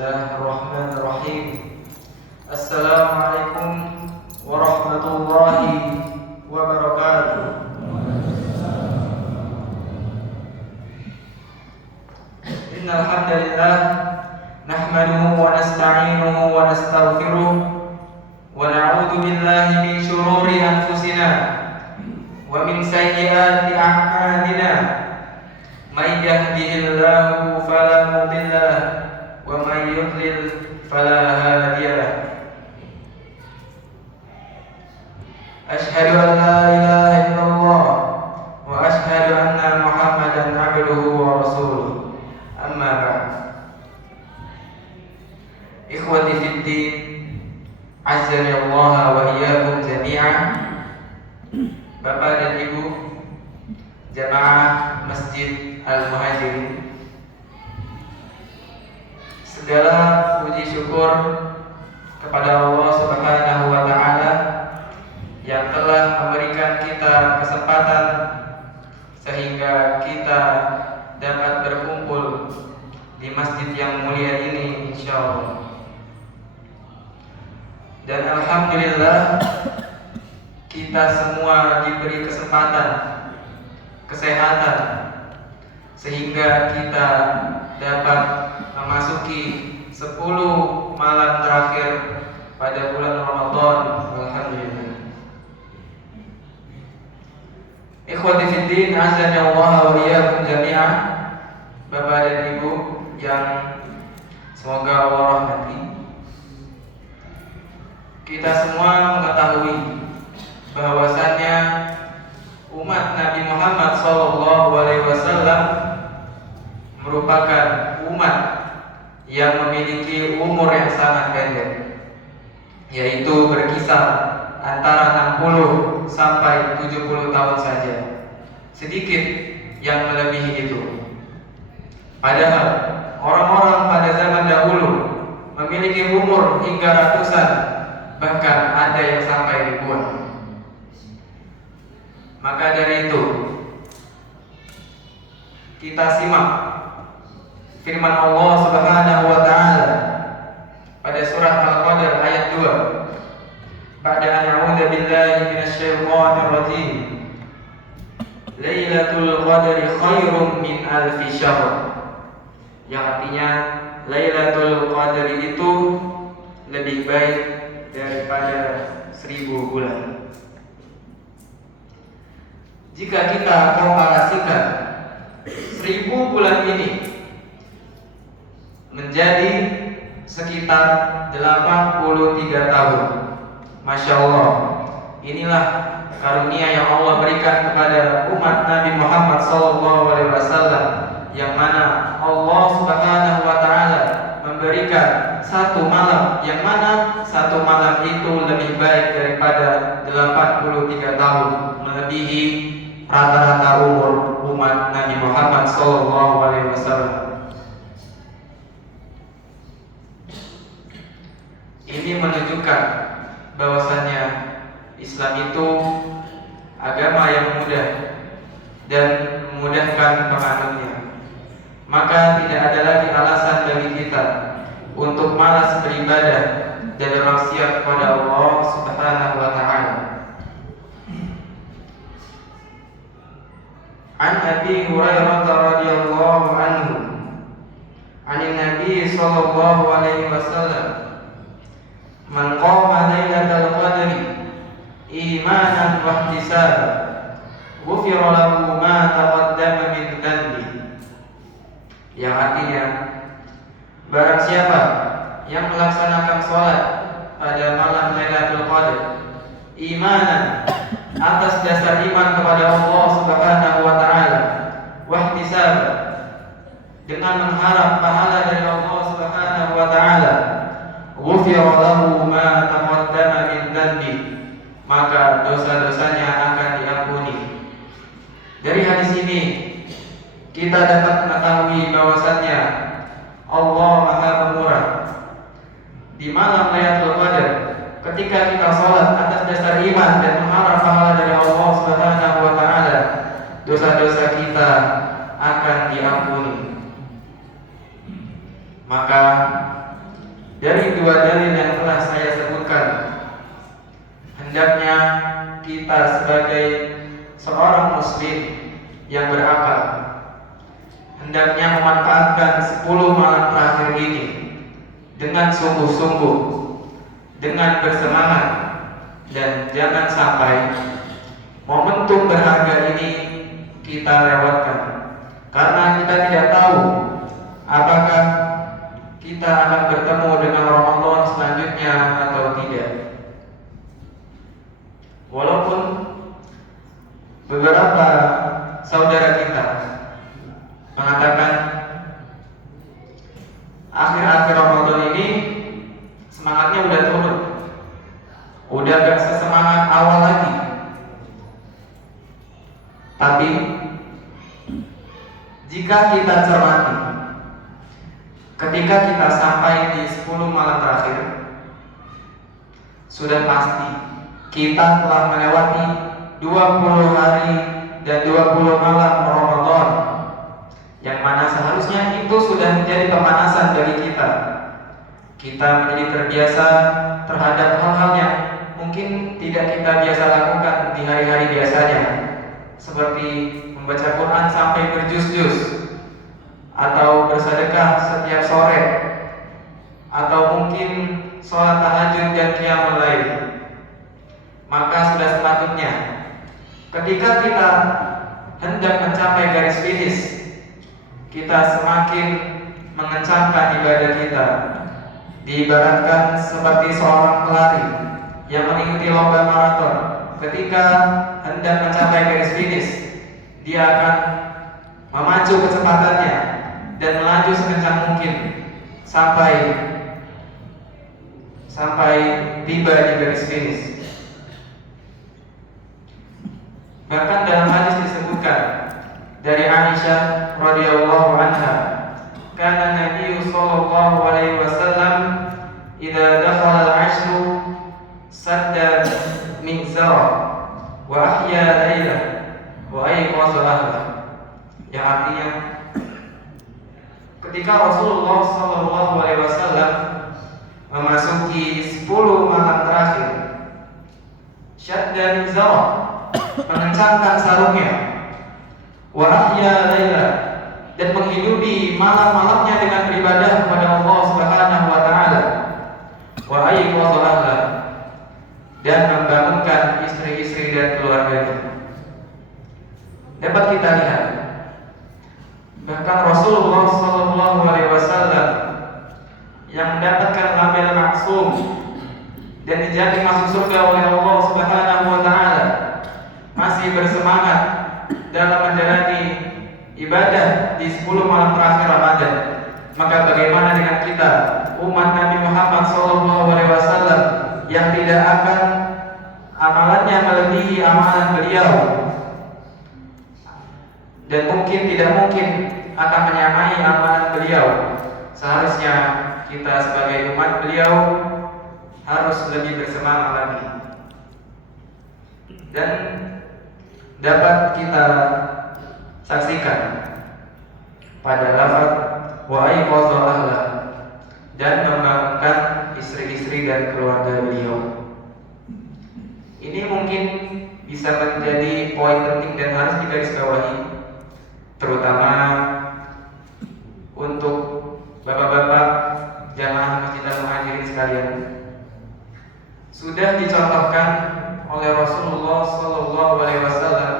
Bismillahirrahmanirrahim. Assalamualaikum warahmatullahi wabarakatuh. Innal hamdalillah nahmaduhu wa nasta'inuhu wa nastaghfiruh wa na'udzu billahi min shururi anfusina wa min sayyiati a'malina. May yahdihillahu fala mudilla lahu wa may yudlil fala hadiya lahu. Asyhadu an la ilaha illallah wa asyhadu anna Muhammadan abduhu wa rasuluh. Amma ba'd. Ikhwati fid din, azani Allah wa iyyakum jami'an. Bapak dan Ibu jamaah Masjid Al-Muhajirin, segala puji syukur kepada Allah Subhanahu wa taala yang telah memberikan kita kesempatan sehingga kita dapat berkumpul di masjid yang mulia ini insyaallah. Dan alhamdulillah kita semua diberi kesempatan, kesehatan, sehingga kita dapat memasuki 10 malam terakhir pada bulan Ramadan. Alhamdulillah. Ikhwati fid din, azza wa iyyakum jami'an. Bapak dan Ibu yang semoga Allah rahmati, kita semua mengetahui bahwasannya umat Nabi Muhammad SAW merupakan umat yang memiliki umur yang sangat pendek, yaitu berkisar antara 60 sampai 70 tahun saja. Sedikit yang melebihi itu. Padahal orang-orang pada zaman dahulu memiliki umur hingga ratusan, bahkan ada yang sampai ribuan. Maka dari itu kita simak firman Allah Subhanahu wa taala pada surat Al-Qadr ayat 2. Ba'da an a'udzu billahi minasyaitonir rajim. Lailatul Qadri khairum min alfi syahr. Yang artinya Lailatul Qadri itu lebih baik daripada 1000 bulan. Jika kita komparasikan 1000 bulan ini menjadi sekitar 83 tahun, Masya Allah. Inilah karunia yang Allah berikan kepada umat Nabi Muhammad SAW, yang mana Allah Subhanahu wa taala memberikan satu malam, yang mana satu malam itu lebih baik daripada 83 tahun, melebihi rata-rata umur umat Nabi Muhammad SAW. Ini menunjukkan bahwasannya Islam itu agama yang mudah dan memudahkan penganutnya. Maka tidak ada lagi alasan bagi kita untuk malas beribadah dan bermaksiat kepada Allah Subhanahu wa taala. An Abi Hurairah radhiyallahu anhu, anin Nabi sallallahu alaihi wasallam, man qama lailatal qadri imanan wa ihtisaban ghufira lahu ma taqaddama min dhanbi. Yang artinya, barang siapa yang melaksanakan sholat pada malam Lailatul Qadar imanan, atas dasar iman kepada Allah Subhanahu wa taala, wa ihtisaban, dengan mengharap pahala dari Allah Subhanahu wa taala, ghufira lahu ma taqaddama min dhanbi, maka dosa-dosanya akan diampuni. Dari hadis ini kita dapat mengetahui bahwasannya Allah Maha Pemurah. Di malam Lailatul Qadar, ketika kita sholat atas dasar iman dan mengharap pahala dari Allah Subhanahu wa taala, dosa-dosa kita akan diampuni. Maka Dari dua dalil yang telah saya sebutkan, hendaknya kita sebagai seorang muslim yang berakal hendaknya memanfaatkan 10 malam terakhir ini dengan sungguh-sungguh, dengan bersemangat, dan jangan sampai momentum berharga ini kita lewatkan, karena kita tidak tahu apakah kita akan bertemu dengan Ramadan selanjutnya atau tidak. Walaupun beberapa saudara kita mengatakan akhir-akhir Ramadan ini semangatnya udah turun, udah gak sesemangat awal lagi. Tapi jika kita cermati, ketika kita sampai di 10 malam terakhir, sudah pasti kita telah melewati 20 hari dan 20 malam Ramadan, yang mana seharusnya itu sudah menjadi pemanasan bagi kita. Kita menjadi terbiasa terhadap hal-hal yang mungkin tidak kita biasa lakukan di hari-hari biasanya, seperti membaca Quran sampai berjuz-juz, atau bersedekah setiap sore, atau mungkin sholat tahajud dan qiyamul lail. Maka sudah sepatutnya ketika kita hendak mencapai garis finish, kita semakin mengencangkan ibadah kita. Diibaratkan seperti seorang pelari yang mengikuti lomba maraton. Ketika hendak mencapai garis finish, dia akan memacu kecepatannya dan melaju sekencang mungkin sampai tiba di garis finish. Bahkan dalam hadis disebutkan dari Aisyah radhiyallahu anha, kana Nabi sallallahu alaihi wasallam idza dakhala al-'ashru sadda mizara wa ahya laila wa ayqaza ahla. Yang artinya, ketika Rasulullah sallallahu alaihi wasallam memasuki 10 malam terakhir, syadda mizara, mengencangkan sarungnya, wa ahya laila, dan menghidupi malam-malamnya dengan beribadah kepada Allah Subhanahu wa taala, wa ayqaza ahla, dan membangunkan istri-istri dan keluarganya. Dapat kita lihat, bahkan Rasulullah sallallahu alaihi wasallam yang mendapatkan label maksum dan dijamin masuk surga oleh Allah Subhanahu wa taala masih bersemangat dalam menjalani ibadah di 10 malam terakhir Ramadan. Maka bagaimana dengan kita, umat Nabi Muhammad SAW, yang tidak akan amalannya melebihi amalan beliau, dan tidak mungkin akan menyamai amalan beliau. Seharusnya kita sebagai umat beliau harus lebih bersemangat lagi. Dan dapat kita saksikan pada lafaz wa ayqaza ahla, dan membangunkan istri-istri dan keluarga beliau. Ini mungkin bisa menjadi poin penting dan harus digarisbawahi, terutama untuk bapak-bapak jamaah Masjid Al-Muhajirin sekalian. Sudah dicontohkan oleh Rasulullah sallallahu alaihi wasallam,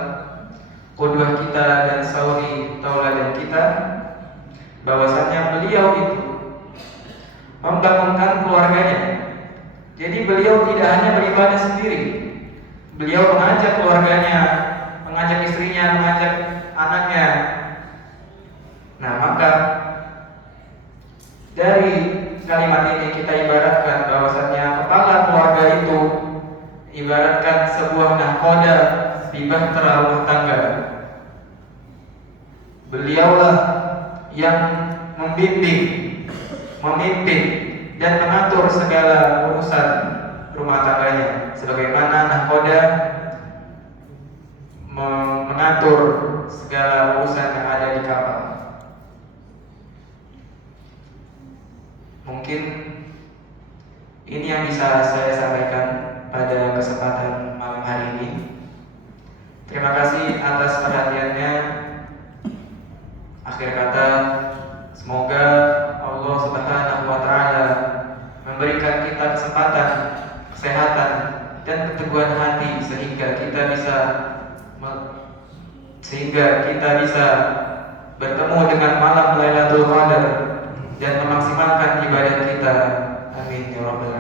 qudwah kita dan sauri tauladan kita, bahwasanya beliau itu membangunkan keluarganya. Jadi beliau tidak hanya beribadah sendiri, beliau mengajak keluarganya, mengajak istrinya, mengajak anaknya. Nah, maka dari kalimat ini kita ibaratkan bahwasanya kepala keluarga itu ibaratkan sebuah nahkoda di bahtera rumah tangga. Beliaulah yang membimbing, memimpin, dan mengatur segala urusan rumah tangganya, sebagaimana nahkoda mengatur segala urusan yang ada di kapal. Mungkin Ini yang bisa saya sampaikan pada kesempatan malam hari ini. Terima kasih atas perhatiannya. Akhir kata, semoga Allah Subhanahu wa Ta'ala memberikan kita kesempatan, kesehatan, dan keteguhan hati sehingga kita bisa bertemu dengan malam Lailatul Qadar dan memaksimalkan ibadah kita. Amin ya rabbal alamin.